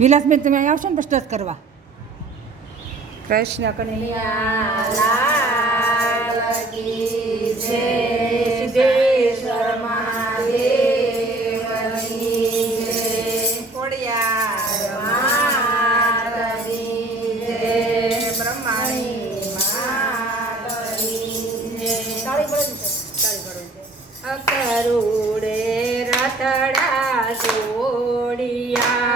વિલાસબેન તમે અહીં આવશો ને પ્રસ્તુત કરવા? કૃષ્ણ કન્યા કરુડે રતડા જોડિયા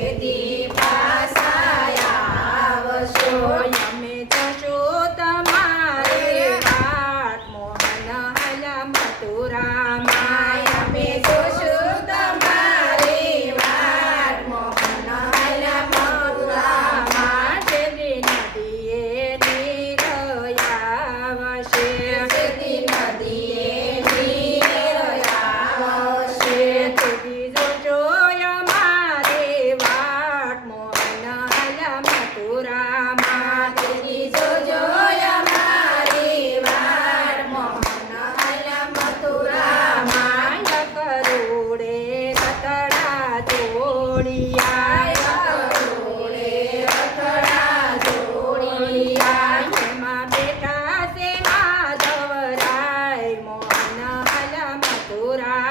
adorar.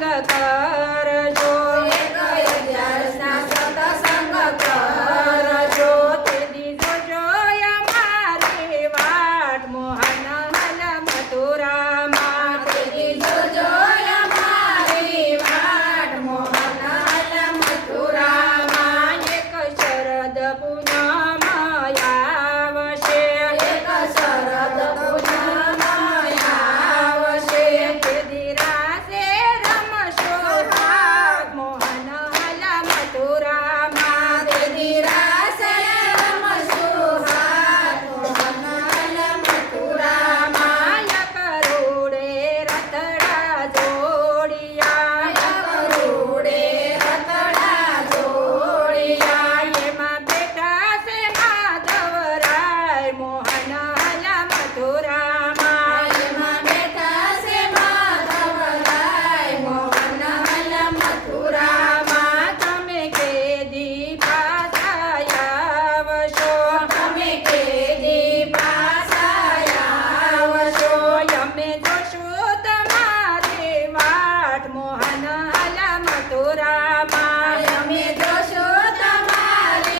சங்கத்தார்